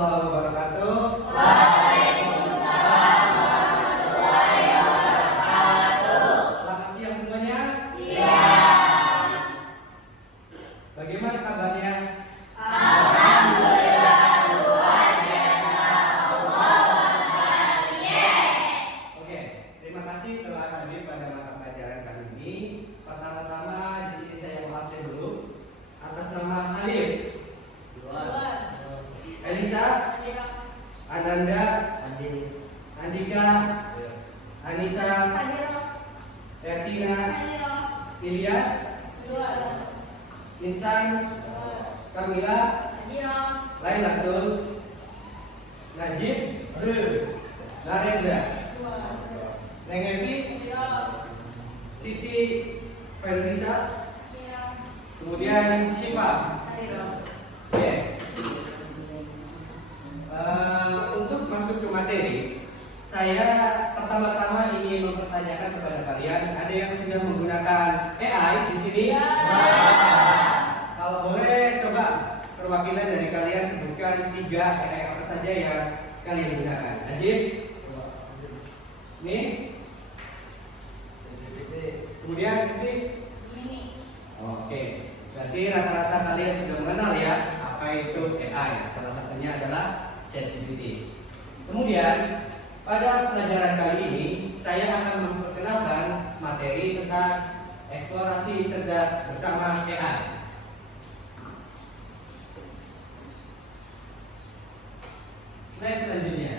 warahmatullahi wabarakatuh. Waalaikumsalam warahmatullahi wabarakatuh. Selamat siang semuanya. Iya. Bagaimana kabarnya? Alhamdulillah luar biasa. Allahu Akbar. Yes. Oke, terima kasih telah hadir pada mata pelajaran kali ini. Pertama-tama di sini saya mau absen dulu atas nama Alif, Elisa, Ananda, Andika, Anissa, Ertina, Ilyas, Insan, Kamila, Lailatul, Najib, Narendra, Neng Evi, Siti, Fernisa, kemudian Syifa. Oke. Untuk masuk ke materi, saya pertama-tama ingin mempertanyakan kepada kalian, ada yang sudah menggunakan AI di sini? Kalau boleh, coba perwakilan dari kalian sebutkan 3 AI apa saja yang kalian gunakan. Ajib? Nih? Kemudian ini? Oke. Berarti rata-rata kalian sudah mengenal ya apa itu AI. Salah satunya adalah ChatGPT. Kemudian pada pelajaran kali ini saya akan memperkenalkan materi tentang eksplorasi cerdas bersama AI. Slide selanjutnya.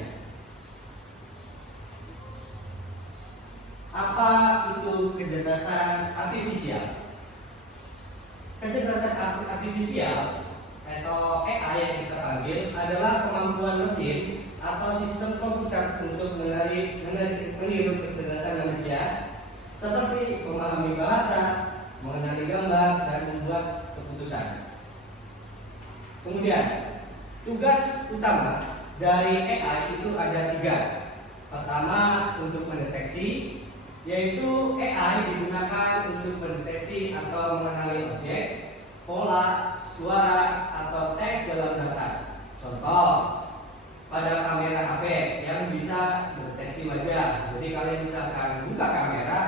Apa itu kecerdasan artifisial? Kecerdasan artifisial atau AI yang kita panggil adalah kemampuan mesin atau sistem komputer untuk meniru kecerdasan manusia, seperti memahami bahasa, mengenali gambar, dan membuat keputusan. Kemudian, tugas utama dari AI itu ada 3. Pertama, untuk mendeteksi, yaitu AI digunakan untuk mendeteksi atau mengenali objek, pola, suara, atau teks dalam data. Contoh, pada kamera HP yang bisa mendeteksi wajah. Jadi kalian misalkan buka kamera,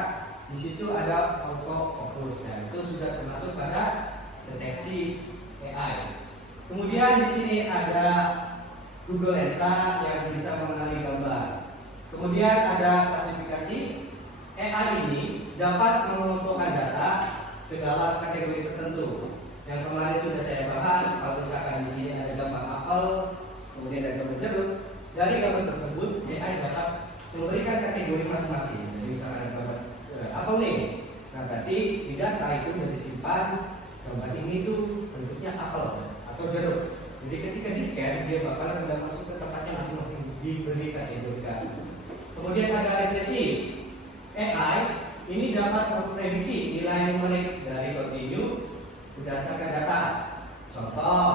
di situ ada auto focus. Dan itu sudah termasuk pada deteksi AI. Kemudian di sini ada Google Lensa yang bisa mengenali gambar. Kemudian ada klasifikasi. AI ini dapat mengumpulkan data ke dalam kategori tertentu. Yang kemarin sudah saya bahas, kalau misalkan di sini ada gambar apel, kemudian ada gambar jeruk, dari gambar tersebut AI dapat memberikan kategori masing-masing. Jadi misalkan ada gambar apel nih, nah berarti di data itu sudah disimpan gambar ini tuh bentuknya apel atau jeruk. Jadi ketika di scan dia bakalan sudah masuk ke tempatnya masing-masing, diberi kategorikan. Kemudian ada regresi. AI ini dapat memprediksi nilai numerik dari kontinu berdasarkan data. Contoh,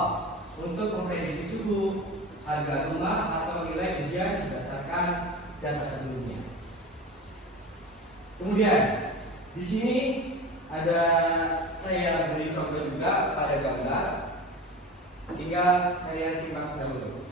untuk memprediksi suhu, harga rumah, atau nilai ujian berdasarkan data sebelumnya. Kemudian di sini ada saya beri contoh juga pada gambar. Tinggal kalian simak dahulu.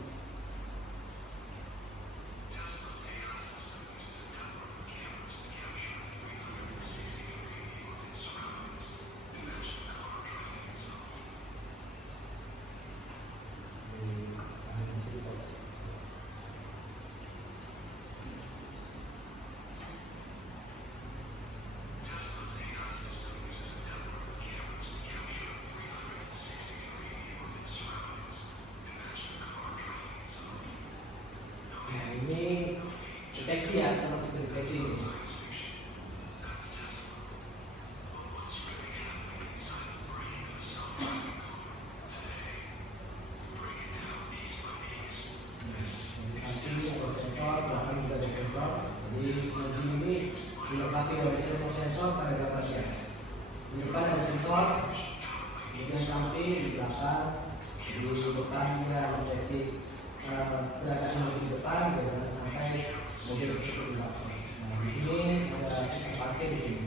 Ini deteksi ya, termasuk deteksi ini. Nanti ada sensor, bahkan juga ada sensor. Jadi nanti ini dilengkapi oleh sensor pada gambarnya. Di depan ada sensor, di samping, di belakang, di depan juga deteksi gerakan di depan, jangan sampai mobil tersebut belakang. Nah di sini ada sistem parkir di sini.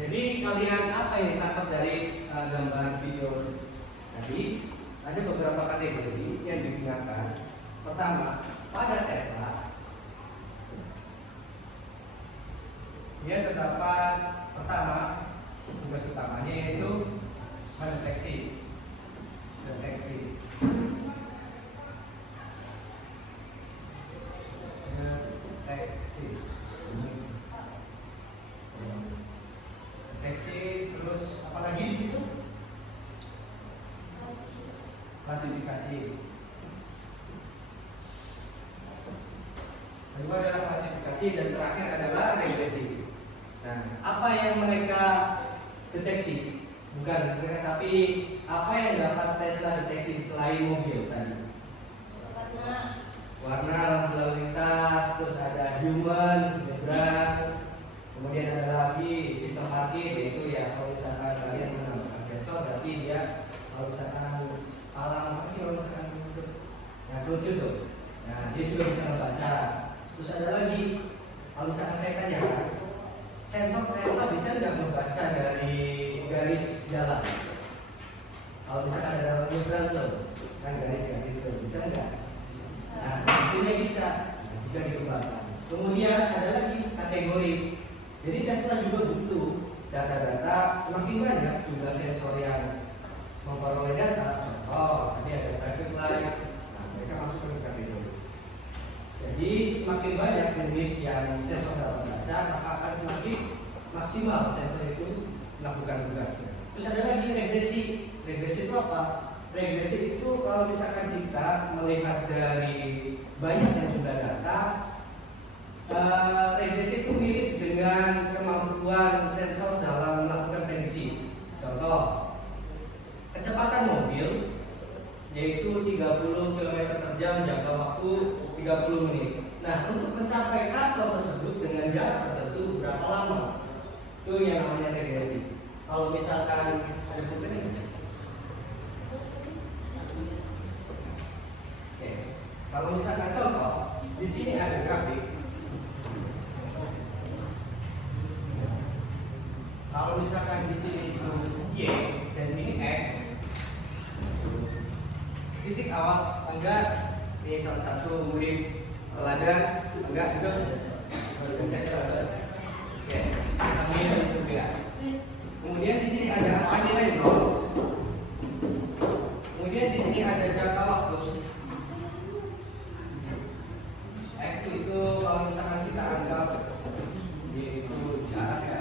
Jadi kalian apa yang ditangkap dari gambar video tadi? Ada beberapa kategori yang digunakan. Pertama, pada Tesla dia terdapat pertama tugas utamanya yaitu mendeteksi. Deteksi terus apalagi di situ? Klasifikasi. Kedua adalah klasifikasi dan terakhir adalah regresi. Nah, apa yang mereka deteksi? Bukan mereka, tapi apa yang dapat Tesla deteksi selain mobil tadi? Warna, lampu lalu lintas, terus ada human, nyebrang, kemudian ada lagi sistem parkir, yaitu ya kalau misalkan kalian menambahkan sensor, berarti dia kalau misalkan alam apa sih kalau misalkan itu, nah lucu tuh, nah dia juga bisa membaca. Terus ada lagi, kalau misalkan saya tanya, sensor Tesla bisa nggak membaca dari garis jalan? Kalau misalkan ada nyebrang tuh, kan garis-garis itu bisa nggak? Nah, tentunya bisa jika dikembangkan. Kemudian ada lagi kategori. Jadi Tesla juga butuh data-data, semakin banyak jumlah sensor yang memperoleh data. Contoh, tadi ada traffic light, nah, mereka masuk ke kategori. Jadi semakin banyak jenis yang sensor dapat baca, maka akan semakin maksimal sensor itu melakukan tugasnya. Terus ada lagi regresi. Regresi itu apa? Regresi itu kalau misalkan kita melihat dari banyak yang jumlah data, regresi itu mirip dengan kemampuan sensor dalam melakukan prediksi. Contoh, kecepatan mobil yaitu 30 km/jam jangka waktu 30 menit. Nah, untuk mencapai kantor tersebut dengan jarak tertentu berapa lama? Itu yang namanya regresi. Kalau misalkan ada pulpen. Kalau misalkan contoh, di sini ada grafik. Kalau misalkan di sini itu Y dan ini X, titik awal enggak ini salah satu murid teladan enggak itu oke, kemudian juga. Kemudian di sini ada nilai bro. Kemudian di sini ada jangka waktu. X itu kalau misalkan kita anggap yaitu jarak ya,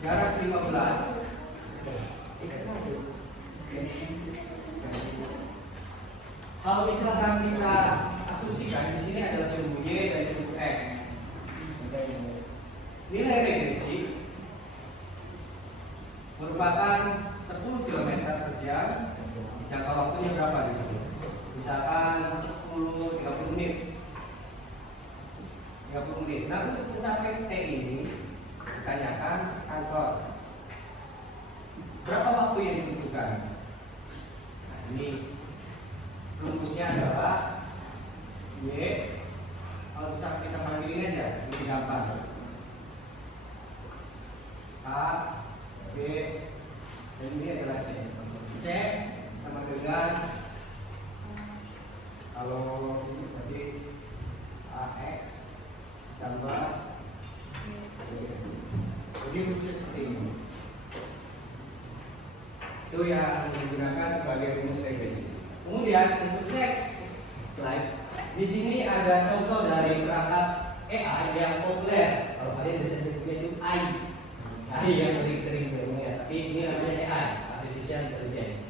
jarak 15. Kalau misalkan kita asumsikan di sini adalah sumbu Y dan sumbu X, nilai regresi merupakan 10 km/jam. Jangka waktunya berapa di sini? Misalkan 30 menit. 30 menit. Nah, untuk mencapai T ini ditanyakan kantor. Berapa waktu yang dibutuhkan? Nah, ini rumusnya adalah Y. Kalau bisa kita panggilin aja, lebih gampang. A, B, dan ini adalah C. C sama dengan kalau ini tadi AX tambah jadi rumusnya seperti ini. Itu yang digunakan sebagai rumus regresi. Kemudian untuk next slide, di sini ada contoh dari perangkat AI yang populer. Kalau kalian bisa menyebutnya itu AI yang paling sering berumur ya. Tapi ini namanya AI, Artificial Intelligence.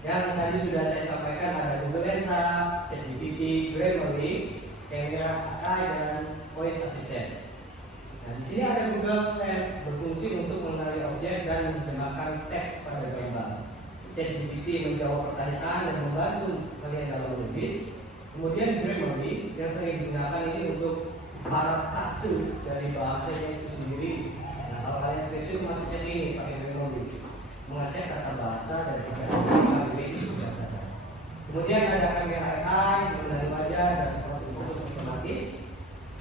Yang tadi sudah saya sampaikan ada Google Lensa, ChatGPT, Grammarly, Camera AI dan Voice Assistant. Nah, di sini ada Google Lens berfungsi untuk mengenali objek dan menerjemahkan teks pada gambar. ChatGPT menjawab pertanyaan dan membantu kalian dalam menulis. Kemudian Grammarly yang sering digunakan ini untuk parafrase dari bahasanya itu sendiri. Nah, kalau kalian skripsi maksudnya ini pakai Grammarly, mengecek kata bahasa dan kata itu biasanya. Kemudian ada kamera AI mengenali wajah dan fokus otomatis.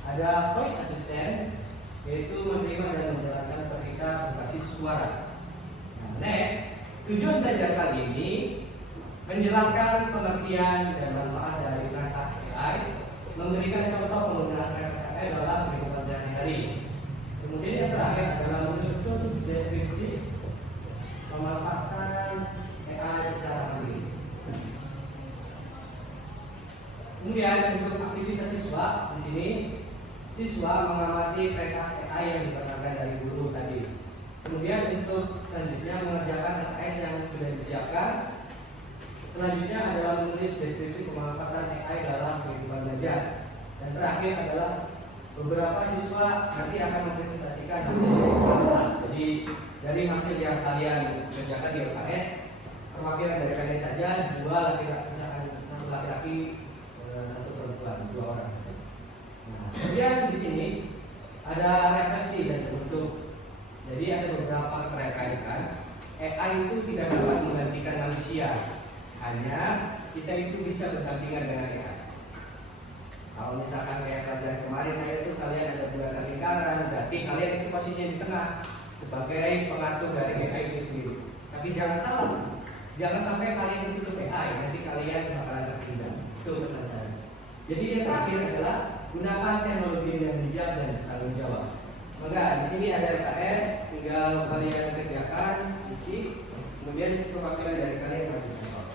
Ada voice assistant yaitu menerima dan menjalankan perintah suara. Nah, next, tujuan belajar kali ini menjelaskan pengertian dan manfaat dari perangkat AI, memberikan contoh penggunaan perangkat AI dalam kehidupan sehari-hari. Kemudian yang terakhir adalah menyusun deskripsi memanfaatkan AI secara mandiri. Kemudian untuk aktivitas siswa di sini, siswa mengamati perangkat AI yang diterangkan dari guru tadi. Kemudian untuk selanjutnya mengerjakan LKS yang sudah disiapkan. Selanjutnya adalah menulis deskripsi pemanfaatan AI dalam kehidupan belajar. Dan terakhir adalah beberapa siswa nanti akan mempresentasikan hasil dari kelas. Jadi dari hasil yang kalian kerjakan di LKS, perwakilan dari kalian saja, dua laki-laki, satu laki-laki, satu perempuan, 2 orang saja. Nah, kemudian di sini ada refleksi dan bentuk. Jadi ada beberapa keterkaitan. AI itu tidak dapat menggantikan manusia, hanya kita itu bisa berdampingan dengan AI. Kalau misalkan kayak pelajaran kemarin saya itu kalian ada buatan lingkaran, berarti kalian itu posisinya di tengah sebagai pengatur dari AI itu sendiri. Tapi jangan salah, jangan sampai kalian itu AI, nanti kalian bakalan tertinggal. Itu pesan saya. Jadi yang terakhir adalah gunakan teknologi yang bijak dan tanggung jawab. Maka di sini ada LKS, tinggal kalian kerjakan, isi, kemudian perwakilan dari kalian harus contoh.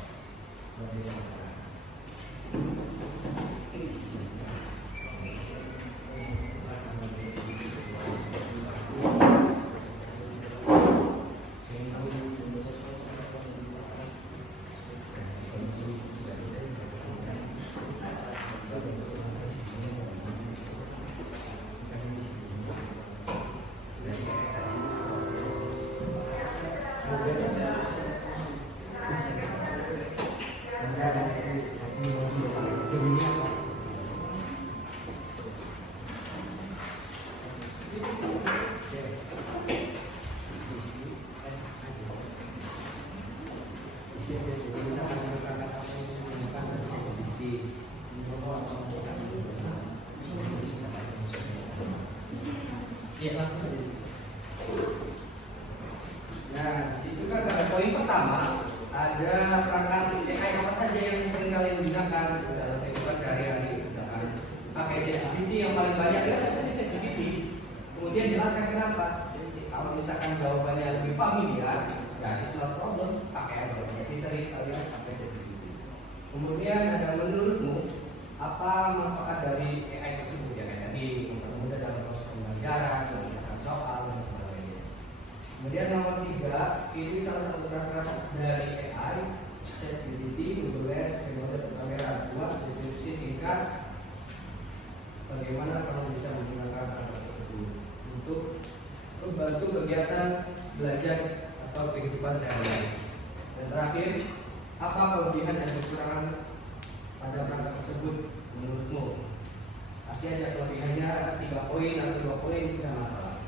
Ya, langsung aja. Nah, di situ kan pada poin pertama ada perangkat AI apa saja yang sering kalian gunakan dalam kehidupan sehari-hari. Misalkan pakai ChatGPT yang paling banyak ya tadi ChatGPT. Kemudian jelaskan kenapa. Jadi, kalau misalkan jawabannya lebih familiar, ya it's not problem, pakai aja. Jadi sering kalian pakai ChatGPT. Kemudian ada menurutmu apa manfaat dari AI tersebut ya kayak tadi mempermudah dalam proses pembelajaran, mengerjakan soal dan sebagainya. Kemudian nomor 3, ini salah satu perangkat dari AI, ChatGPT, Google Lens, metode kamera. 2, deskripsi singkat bagaimana kamu bisa menggunakan perangkat tersebut untuk membantu kegiatan belajar atau kehidupan sehari-hari. Dan terakhir, apa kelebihan dan kekurangan pada perangkat tersebut menurutmu? Kasih aja kelebihannya 3 poin atau 2 poin, tidak masalah.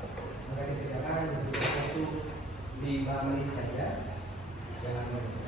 Maka dikerjakan untuk waktu 5 menit saja. Jangan lupa.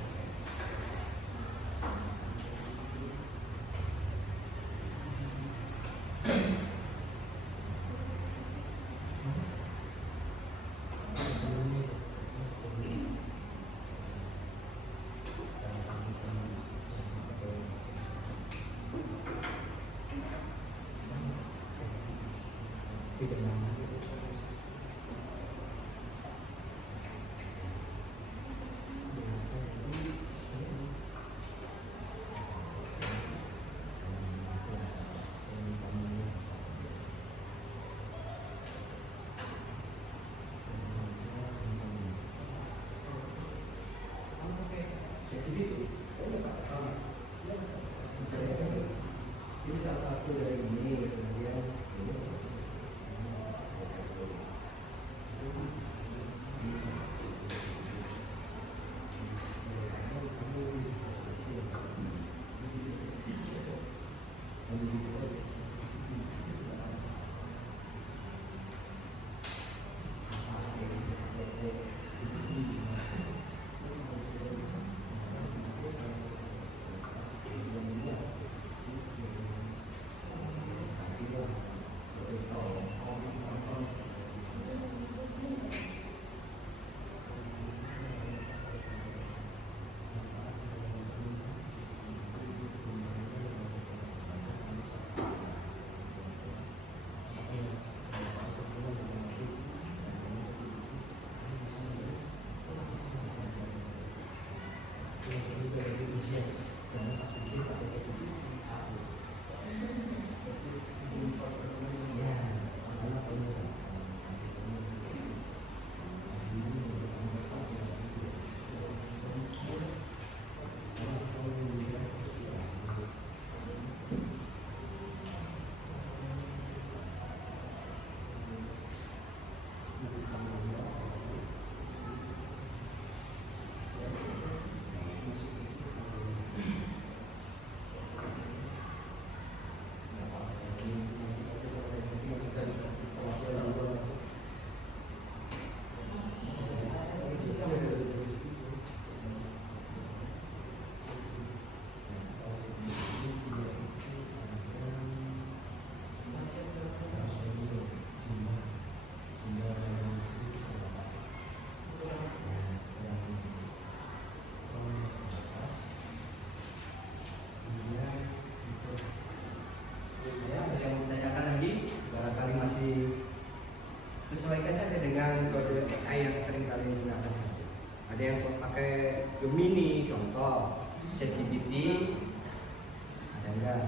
Ada enggak?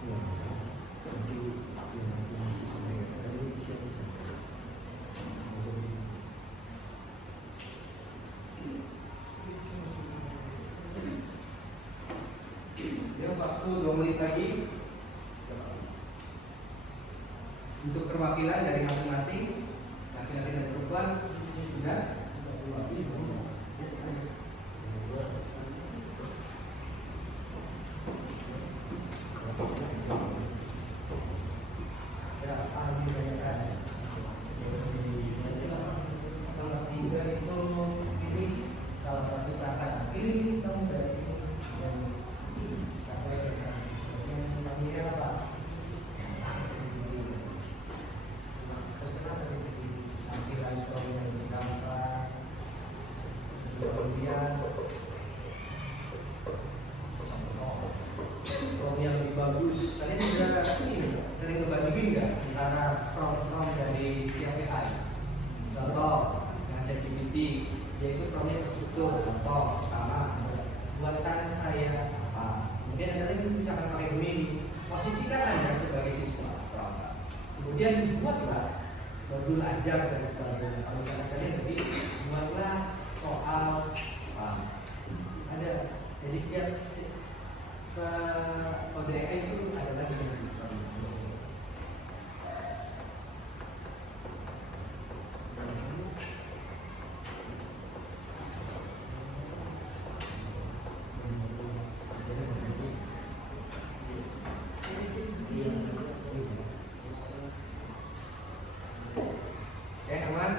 Ya, nanti sampai ya, waktu 2 menit lagi untuk perwakilan dari masing-masing laki-laki dan perempuan sudah. Yang lebih bagus, kalian juga sering ngebandingin nggak antara prompt dari setiap AI? Contoh dengan ChatGPT, yaitu promptnya terstruktur, contoh sama buatkan saya apa. Kemudian kalian bisa pakai Gemini, posisikan Anda sebagai siswa prompt. Kemudian buatlah modul ajar dan sebagainya. Kalau misalnya kalian tadi buatlah soal apa ada. Jadi setiap kode AI itu adalah dengan aman.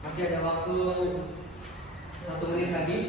Masih ada waktu 1 menit lagi.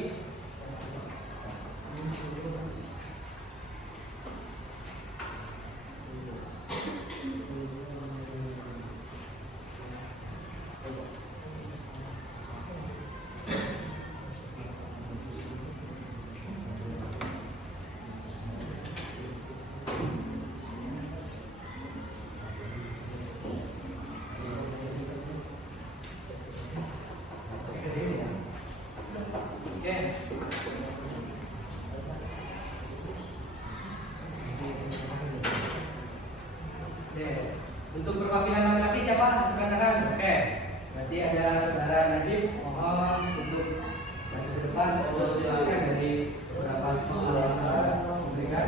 Untuk perwakilan laki-laki siapa? Angkat tangan. Oke. Berarti ada saudara Najib. Mohon untuk maju ke depan. Terus jelaskan dari beberapa siswa memberikan.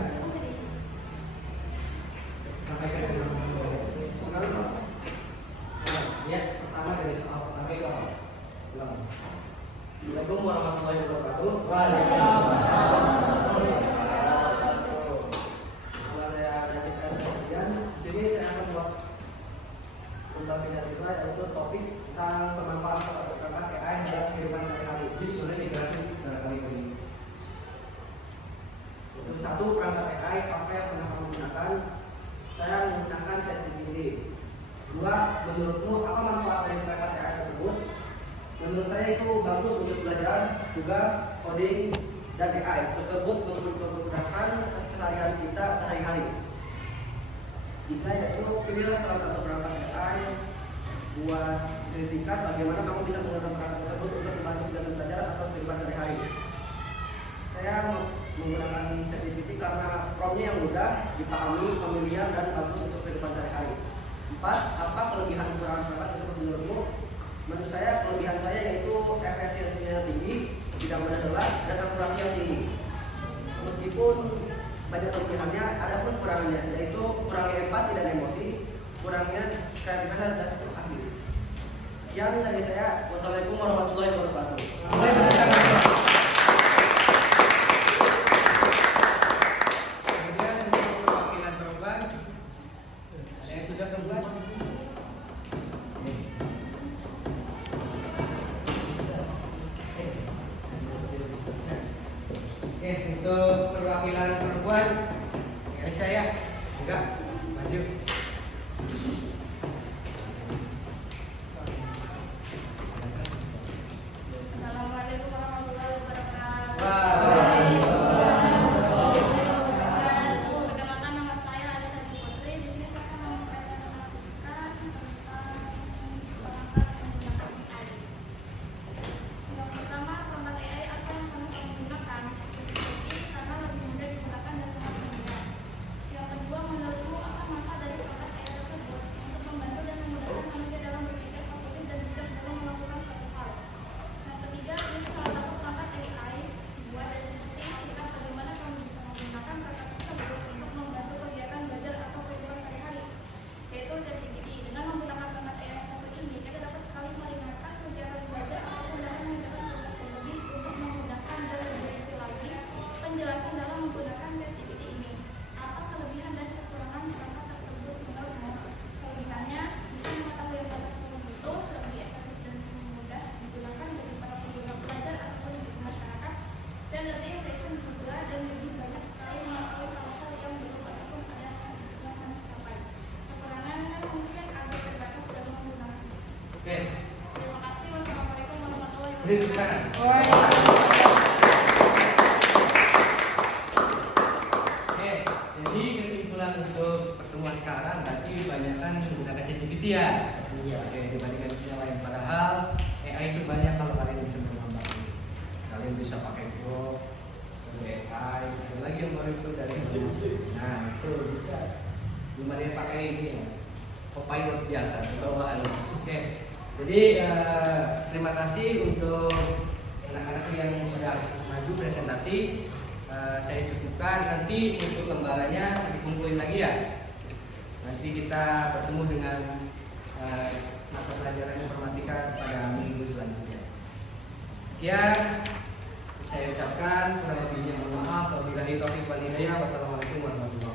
Sampaikan ke teman-teman. Ya, pertama dari soal pertama itu apa? Assalamualaikum warahmatullahi wabarakatuh. Waalaikumsalam. Yaitu topik tentang pemanfaatan AI dalam kehidupan sehari-hari. Jadi sudah dijelasin kali ini. Itu satu, perangkat AI apa yang pernah kamu gunakan? Saya menggunakan ChatGPT. Dua, menurutmu apa manfaat dari perangkat AI tersebut? Menurut saya itu bagus untuk belajar, tugas, coding, dan AI tersebut untuk memudahkan keseharian kita sehari-hari. Jika yaitu pilihlah salah satu perangkat AI buat singkat bagaimana kamu bisa menggunakan perangkat tersebut untuk membantu kegiatan belajar atau kehidupan sehari-hari. Saya menggunakan ChatGPT karena promptnya yang mudah dipahami, familiar, dan bagus untuk kehidupan sehari-hari. 4. Apa kelebihan kekurangan perangkat tersebut menurutmu? Menurut saya kelebihan saya yaitu efisiensinya tinggi, tidak mudah lelah, dan akurasi yang tinggi. Meskipun banyak kelebihannya, ada pun kurangnya, yaitu kurangnya empati dan emosi, kurangnya kreativitas dan asli. Sekian dari saya. Wassalamualaikum warahmatullahi wabarakatuh. Kemudian untuk perwakilan perempuan, ada yang sudah perempuan? Oke, untuk perwakilan perempuan, ya saya enggak maju. Assalamualaikum warahmatullahi wabarakatuh. Waalaikumsalam. Beri tepuk tangan. Oke, jadi kesimpulan untuk pertemuan sekarang berarti kebanyakan menggunakan ChatGPT ya. Iya. Oke, dibandingkan yang lain. Padahal AI itu banyak kalau kalian bisa mengembangkan. Kalian bisa pakai Grok, AI, ada lagi yang baru itu dari nah itu bisa. Gimana yang pakai ini ya? Copilot biasa, bawaan. Oke, jadi terima kasih untuk anak-anak yang sudah maju presentasi. Saya cukupkan, nanti untuk lembarannya dikumpulin lagi ya. Nanti kita bertemu dengan mata pelajaran informatika pada minggu selanjutnya. Sekian saya ucapkan, kurang lebihnya mohon maaf. Wabillahi taufiq wal hidayah. Wassalamualaikum warahmatullahi wabarakatuh.